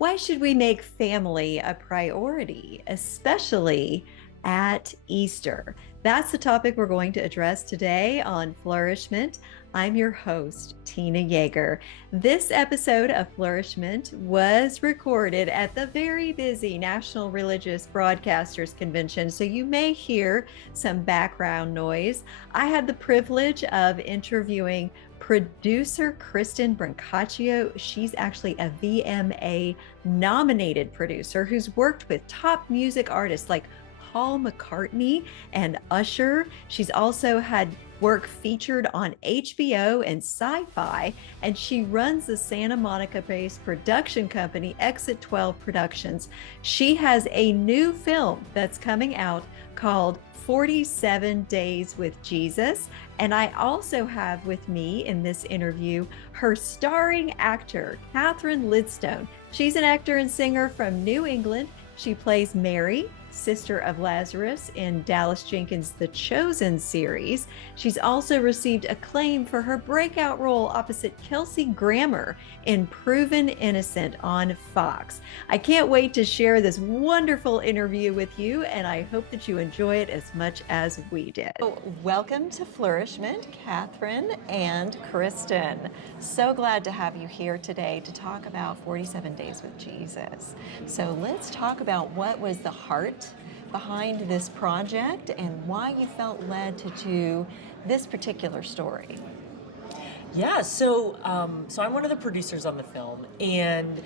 Why should we make family a priority, especially at Easter? That's the topic we're going to address today on Flourish-Meant. I'm your host, Tina Yeager. This episode of Flourish-Meant was recorded at the very busy National Religious Broadcasters Convention, so you may hear some background noise. I had the privilege of interviewing producer Kristen Brancaccio. She's actually a VMA nominated producer who's worked with top music artists like Paul McCartney and Usher. She's also had work featured on HBO and Sci-Fi, and she runs the Santa Monica-based production company Exit 12 Productions. She has a new film that's coming out called 47 Days with Jesus. And I also have with me in this interview her starring actor, Catherine Lidstone. She's an actor and singer from New England. She plays Mary, sister of Lazarus, in Dallas Jenkins' The Chosen series. She's also received acclaim for her breakout role opposite Kelsey Grammer in Proven Innocent on Fox. I can't wait to share this wonderful interview with you, and I hope that you enjoy it as much as we did. Welcome to Flourish-Meant, Catherine and Kristen. So glad to have you here today to talk about 47 Days with Jesus. So let's talk about what was the heart behind this project and why you felt led to do this particular story. Yeah, so I'm one of the producers on the film, and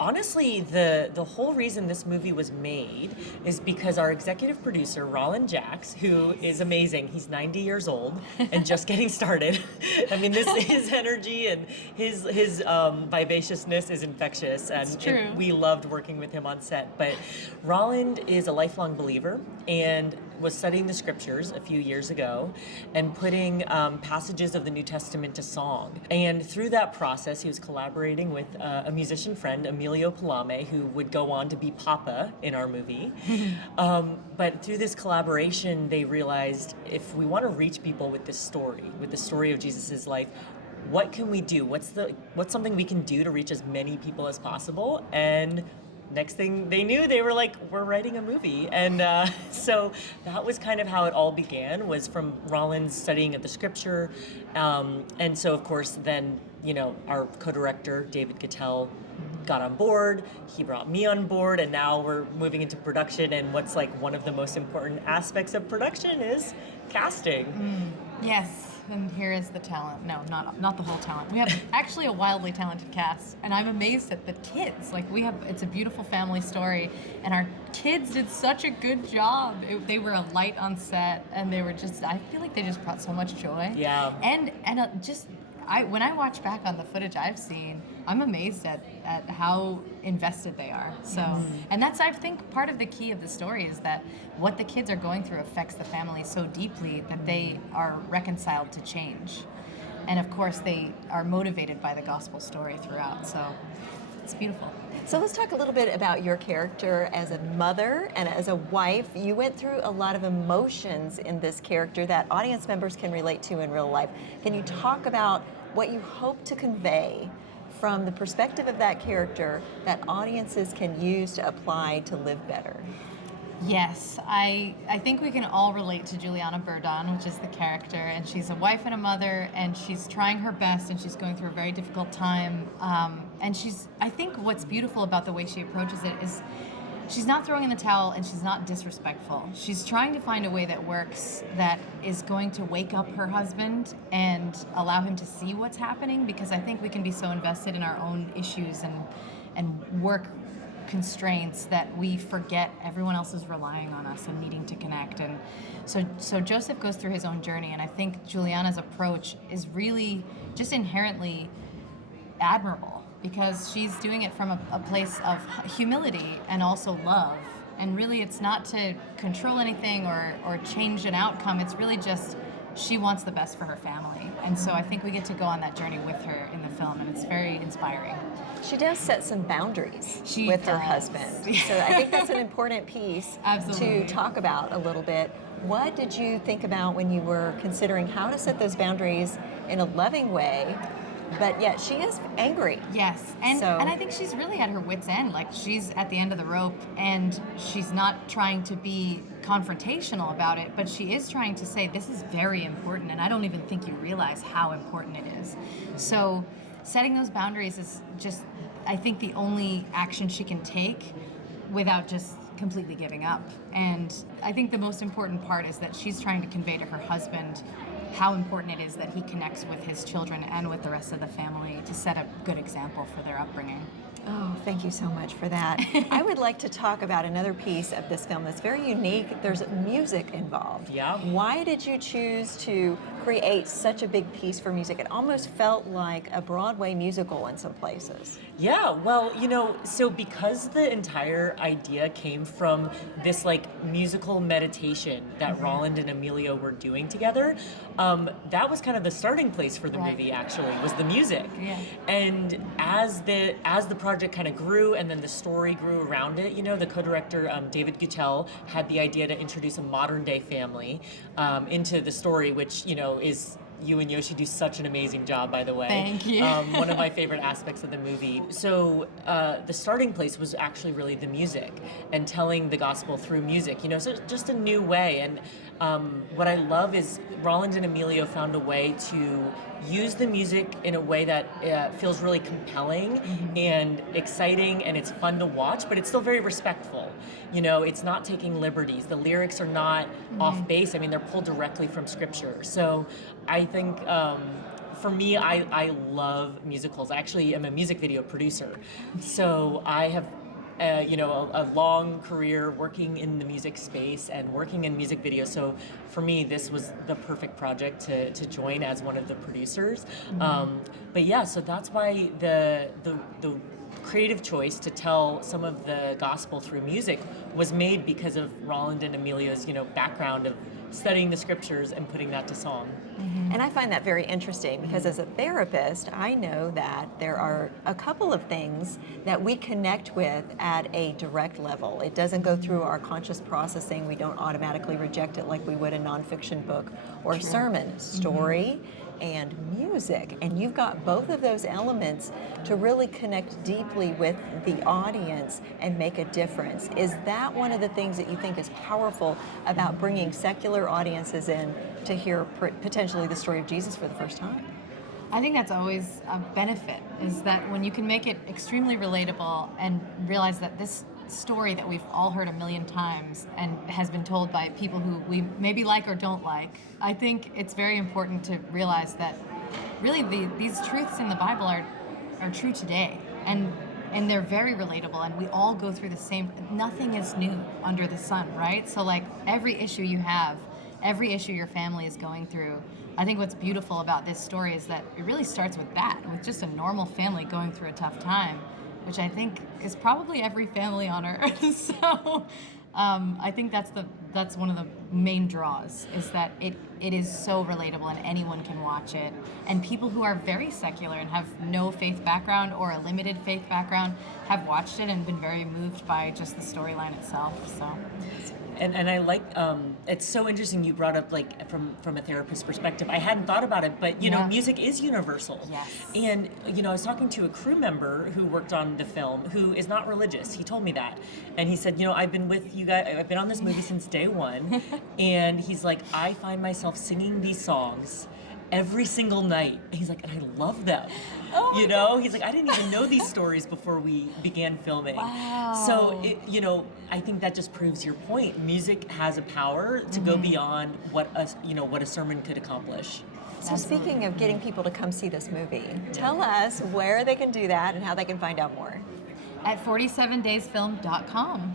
honestly, the whole reason this movie was made is because our executive producer, Roland Jacks, who is amazing. He's 90 years old and just getting started. I mean, his energy and his vivaciousness is infectious, and we loved working with him on set. But Roland is a lifelong believer and was studying the scriptures a few years ago and putting passages of the New Testament to song. And through that process, he was collaborating with a musician friend, Emilio Palame, who would go on to be Papa in our movie. But through this collaboration, they realized if we want to reach people with the story of Jesus' life, what can we do? What's something we can do to reach as many people as possible? And next thing they knew, they were like, we're writing a movie. And so that was kind of how it all began, was from Rollins studying of the scripture. And so, of course, then, our co-director, David Gittell, got on board. He brought me on board, and now we're moving into production. And what's like one of the most important aspects of production is casting. Yes. And here is the talent. No, not the whole talent. We have actually a wildly talented cast, and I'm amazed at the kids. It's a beautiful family story, and our kids did such a good job. They were a light on set, and they were I feel like they just brought so much joy. Yeah. And when I watch back on the footage I've seen, I'm amazed at how invested they are. So, and that's, I think, part of the key of the story is that what the kids are going through affects the family so deeply that they are reconciled to change. And of course, they are motivated by the gospel story throughout. So it's beautiful. So let's talk a little bit about your character as a mother and as a wife. You went through a lot of emotions in this character that audience members can relate to in real life. Can you talk about what you hope to convey from the perspective of that character that audiences can use to apply to live better? Yes, I think we can all relate to Juliana Burdon, which is the character, and she's a wife and a mother, and she's trying her best, and she's going through a very difficult time. And I think what's beautiful about the way she approaches it is she's not throwing in the towel, and she's not disrespectful. She's trying to find a way that works, that is going to wake up her husband and allow him to see what's happening, because I think we can be so invested in our own issues and work constraints that we forget everyone else is relying on us and needing to connect. And so Joseph goes through his own journey, and I think Juliana's approach is really just inherently admirable, because she's doing it from a place of humility and also love. And really, it's not to control anything or change an outcome. It's really just she wants the best for her family. And so I think we get to go on that journey with her in the film, and it's very inspiring. She does set some boundaries with her husband. So I think that's an important piece to talk about a little bit. What did you think about when you were considering how to set those boundaries in a loving way but yet she is angry. Yes, and So- I think she's really at her wit's end. Like, she's at the end of the rope, and she's not trying to be confrontational about it, but she is trying to say, this is very important, and I don't even think you realize how important it is. So setting those boundaries is just, I think, the only action she can take without just completely giving up. And I think the most important part is that she's trying to convey to her husband how important it is that he connects with his children and with the rest of the family to set a good example for their upbringing. Oh, thank you so much for that. I would like to talk about another piece of this film that's very unique. There's music involved. Yeah. Why did you choose to create such a big piece for music? It almost felt like a Broadway musical in some places. Yeah, well, so because the entire idea came from this like musical meditation that Roland and Emilio were doing together, that was kind of the starting place for the Right. movie. Actually, was the music. Yeah. And as the project kind of grew, and then the story grew around it, the co-director David Gutel had the idea to introduce a modern day family into the story, which is. You and Yoshi do such an amazing job, by the way. Thank you. One of my favorite aspects of the movie. So the starting place was actually really the music and telling the gospel through music, so just a new way. And what I love is Roland and Emilio found a way to use the music in a way that feels really compelling and exciting, and it's fun to watch, but it's still very respectful. It's not taking liberties. The lyrics are not off base. I mean, they're pulled directly from scripture. So I think for me, I love musicals. I actually am a music video producer. So I have a long career working in the music space and working in music videos. So for me, this was the perfect project to join as one of the producers. But yeah, so that's why the creative choice to tell some of the gospel through music was made because of Roland and Emilio's background of studying the scriptures and putting that to song. And I find that very interesting because as a therapist, I know that there are a couple of things that we connect with at a direct level. It doesn't go through our conscious processing. We don't automatically reject it like we would a nonfiction book or a sermon. Story and music. And you've got both of those elements to really connect deeply with the audience and make a difference. Is that one of the things that you think is powerful about bringing secular audiences in to hear potentially the story of Jesus for the first time? I think that's always a benefit, is that when you can make it extremely relatable and realize that this story that we've all heard a million times and has been told by people who we maybe like or don't like, I think it's very important to realize that really these truths in the Bible are true today, and they're very relatable, and we all go through the same. Nothing is new under the sun, right? So like every issue you have, every issue your family is going through, I think what's beautiful about this story is that it really starts with that, with just a normal family going through a tough time, which I think is probably every family on earth. So I think that's one of the main draws, is that it is so relatable and anyone can watch it. And people who are very secular and have no faith background or a limited faith background have watched it and been very moved by just the storyline itself. So. And I like, it's so interesting you brought up, like, from a therapist perspective. I hadn't thought about it, but, music is universal. Yes. And, I was talking to a crew member who worked on the film who is not religious. He told me that. And he said, I've been with you guys, I've been on this movie since day one. And he's like, I find myself singing these songs every single night. He's like, and I love them. Oh my gosh. He's like, I didn't even know these stories before we began filming. Wow. So, I think that just proves your point. Music has a power to go beyond what a sermon could accomplish. So speaking of getting people to come see this movie, tell us where they can do that and how they can find out more. At 47daysfilm.com.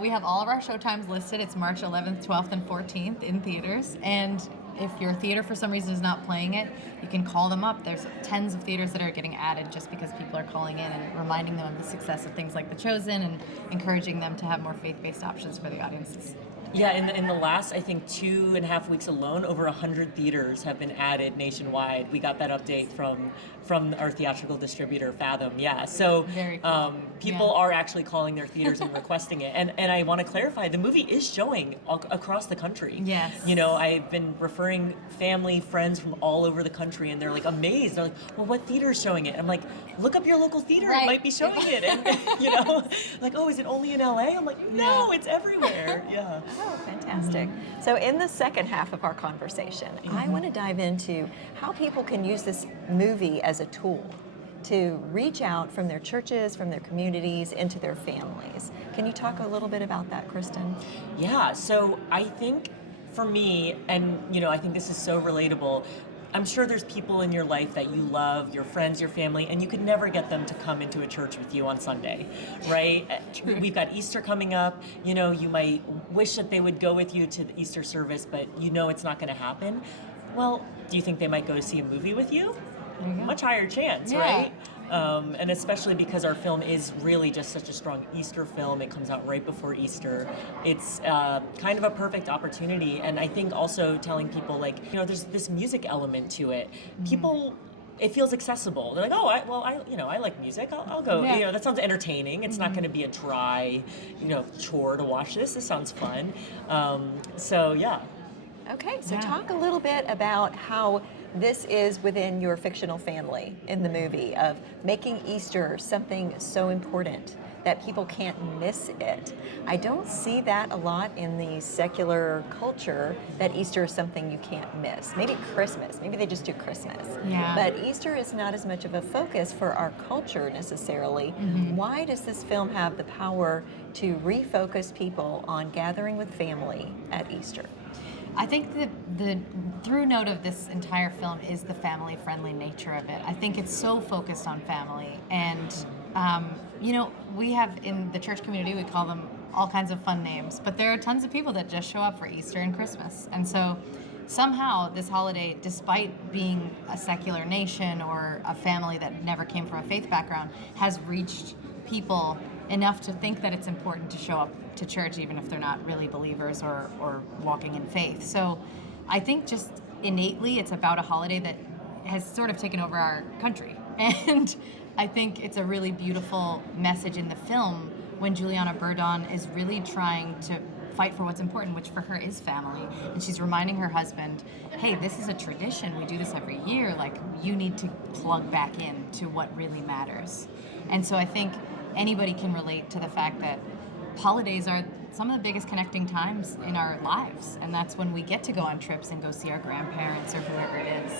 We have all of our showtimes listed. It's March 11th, 12th, and 14th in theaters. And if your theater for some reason is not playing it, you can call them up. There's tens of theaters that are getting added just because people are calling in and reminding them of the success of things like The Chosen and encouraging them to have more faith-based options for the audiences. Yeah, in the last, I think, 2.5 weeks alone, over 100 theaters have been added nationwide. We got that update from our theatrical distributor, Fathom. Yeah, so Very cool. people Yeah. are actually calling their theaters and requesting it. And I want to clarify, the movie is showing across the country. Yes. You know, I've been referring family, friends from all over the country, and they're like amazed. They're like, well, what theater is showing it? I'm like, look up your local theater. Right. It might be showing it. And, you know, like, oh, is it only in LA? I'm like, no, Yeah. it's everywhere. Yeah. Oh, fantastic. So, in the second half of our conversation, I want to dive into how people can use this movie as a tool to reach out from their churches, from their communities, into their families. Can you talk a little bit about that, Kristen? Yeah, so I think for me, and you know, I think this is so relatable. I'm sure there's people in your life that you love, your friends, your family, and you could never get them to come into a church with you on Sunday, right? True. We've got Easter coming up. You know, you might wish that they would go with you to the Easter service, but you know it's not going to happen. Well, do you think they might go to see a movie with you? Much higher chance, Yeah. right? And especially because our film is really just such a strong Easter film. It comes out right before Easter. It's kind of a perfect opportunity. And I think also telling people, like, you know, there's this music element to it. People, it feels accessible. They're like, oh, I like music. I'll go. Yeah. You know, that sounds entertaining. It's not going to be a dry, you know, chore to watch this. This sounds fun. So yeah. Okay, so Yeah. talk a little bit about how this is within your fictional family in the movie of making Easter something so important that people can't miss it. I don't see that a lot in the secular culture, that Easter is something you can't miss. Maybe Christmas, maybe they just do Christmas. Yeah. But Easter is not as much of a focus for our culture necessarily. Why does this film have the power to refocus people on gathering with family at Easter? I think the through note of this entire film is the family-friendly nature of it. I think it's so focused on family, and you know, we have in the church community, we call them all kinds of fun names, but there are tons of people that just show up for Easter and Christmas, and so somehow this holiday, despite being a secular nation or a family that never came from a faith background, has reached people enough to think that it's important to show up to church even if they're not really believers or walking in faith. So I think just innately it's about a holiday that has sort of taken over our country. And I think it's a really beautiful message in the film when Juliana Burdon is really trying to fight for what's important, which for her is family. And she's reminding her husband, hey, this is a tradition. We do this every year. Like, you need to plug back in to what really matters. And so I think anybody can relate to the fact that holidays are some of the biggest connecting times in our lives, and that's when we get to go on trips and go see our grandparents or whoever it is.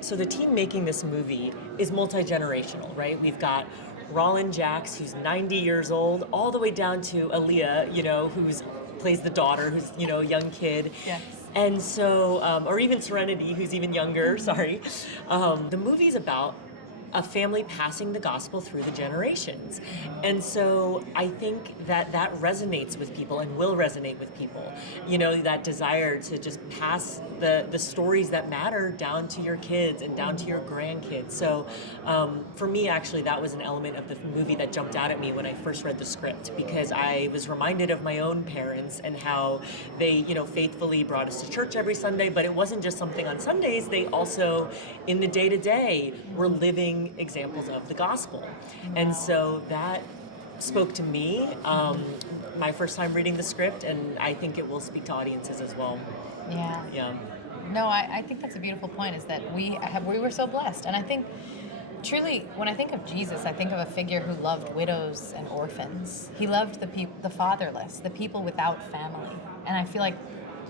So the team making this movie is multi-generational, right? We've got Roland Jacks, who's 90 years old, all the way down to Aaliyah, you know, who's plays the daughter, who's, you know, a young kid. Yes. And so, or even Serenity, who's even younger, sorry. The movie's about a family passing the gospel through the generations. And so I think that that resonates with people and will resonate with people. You know, that desire to just pass the stories that matter down to your kids and down to your grandkids. So for me, actually, that was an element of the movie that jumped out at me when I first read the script, because I was reminded of my own parents and how they, you know, faithfully brought us to church every Sunday, but it wasn't just something on Sundays. They also, in the day-to-day, were living examples of the gospel. And so that spoke to me my first time reading the script, and I think it will speak to audiences as well. Yeah. Yeah. No, I think that's a beautiful point, is that we were so blessed. And I think truly, when I think of Jesus, I think of a figure who loved widows and orphans. He loved the fatherless, the people without family. And I feel like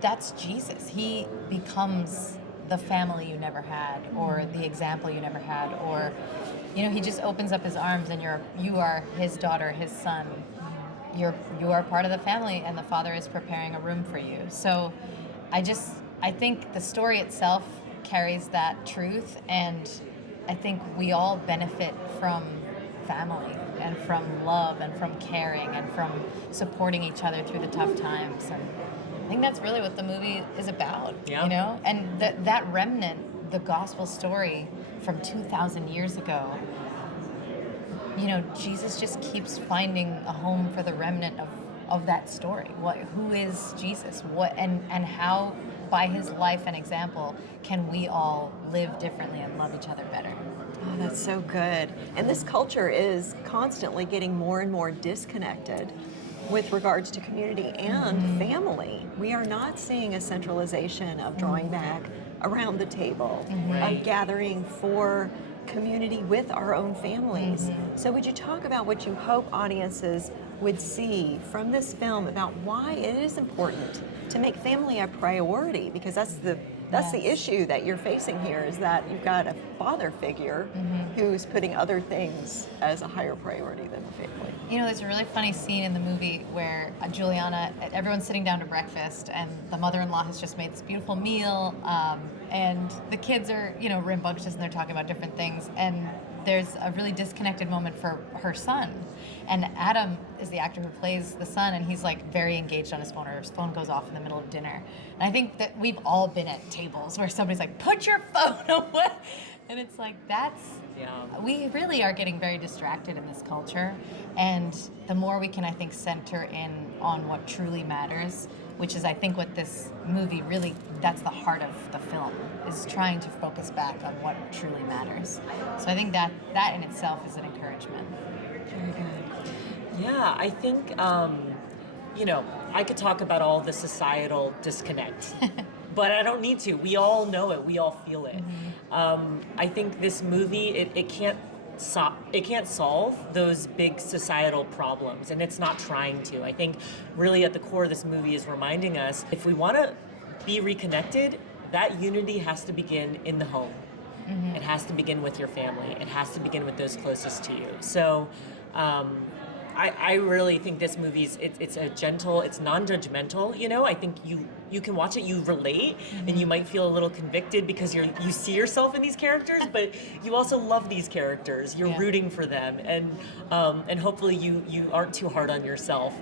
that's Jesus. He becomes the family you never had, or the example you never had, or, you know, he just opens up his arms and you are his daughter, his son. You are part of the family, and the Father is preparing a room for you. So I think the story itself carries that truth, and I think we all benefit from family and from love and from caring and from supporting each other through the tough times. And I think that's really what the movie is about, Yeah. you know? And that remnant, the gospel story from 2,000 years ago, you know, Jesus just keeps finding a home for the remnant of that story. Who is Jesus? And how, by his life and example, can we all live differently and love each other better? Oh, that's so good. And this culture is constantly getting more and more disconnected with regards to community and family. We are not seeing a centralization of drawing back around the table, of gathering for community with our own families. So would you talk about what you hope audiences would see from this film about why it is important to make family a priority? Because that's the issue that you're facing here, is that you've got a father figure who's putting other things as a higher priority than the family. You know, there's a really funny scene in the movie where Juliana, everyone's sitting down to breakfast, and the mother-in-law has just made this beautiful meal, and the kids are, you know, rambunctious, and they're talking about different things, and there's a really disconnected moment for her son. And Adam is the actor who plays the son, and he's like very engaged on his phone, or his phone goes off in the middle of dinner. And I think that we've all been at tables where somebody's like, put your phone away. And it's like, we really are getting very distracted in this culture. And the more we can, I think, center in on what truly matters, which is, I think, what this movie really, that's the heart of the film, is trying to focus back on what truly matters. So I think that in itself is an encouragement. Very good. Yeah, I think, you know, I could talk about all the societal disconnect, but I don't need to. We all know it. We all feel it. I think this movie, it can't solve those big societal problems, and it's not trying to. I think really at the core of this movie is reminding us, if we want to be reconnected, that unity has to begin in the home. It has to begin with your family. It has to begin with those closest to you. So I really think this movie's, it's a gentle, it's non-judgmental, you know. I think you can watch it, you relate, and you might feel a little convicted because you see yourself in these characters, but you also love these characters. You're rooting for them, and hopefully you aren't too hard on yourself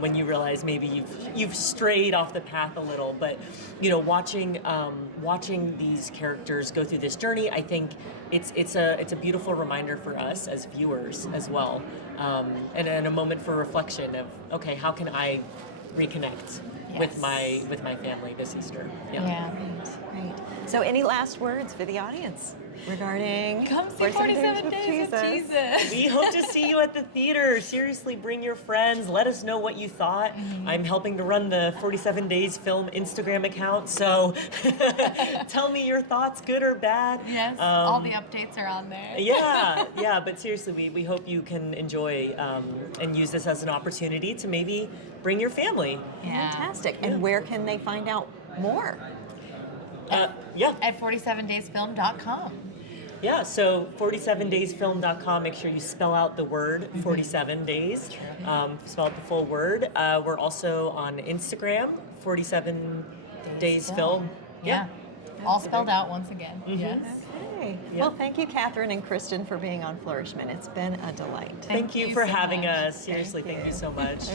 when you realize maybe you've strayed off the path a little. But you know, watching these characters go through this journey, I think it's a beautiful reminder for us as viewers as well, and a moment for reflection of, okay, how can I reconnect with my family this Easter? Yeah. Right. So any last words for the audience regarding Come see 47 Days with Jesus. We hope to see you at the theater. Seriously, bring your friends. Let us know what you thought. I'm helping to run the 47 Days Film Instagram account, so tell me your thoughts, good or bad. Yes, all the updates are on there. Yeah, but seriously, we hope you can enjoy and use this as an opportunity to maybe bring your family. Yeah. Fantastic. And where can they find out more? At 47daysfilm.com. Yeah, so 47daysfilm.com. Make sure you spell out the word 47 days. Spell out the full word. We're also on Instagram, 47 Days Film. Yeah. All spelled out once again. Yes. Okay. Well, thank you, Catherine and Kristen, for being on Flourish-Meant. It's been a delight. Thank you for so having much. us. Seriously, thank you so much.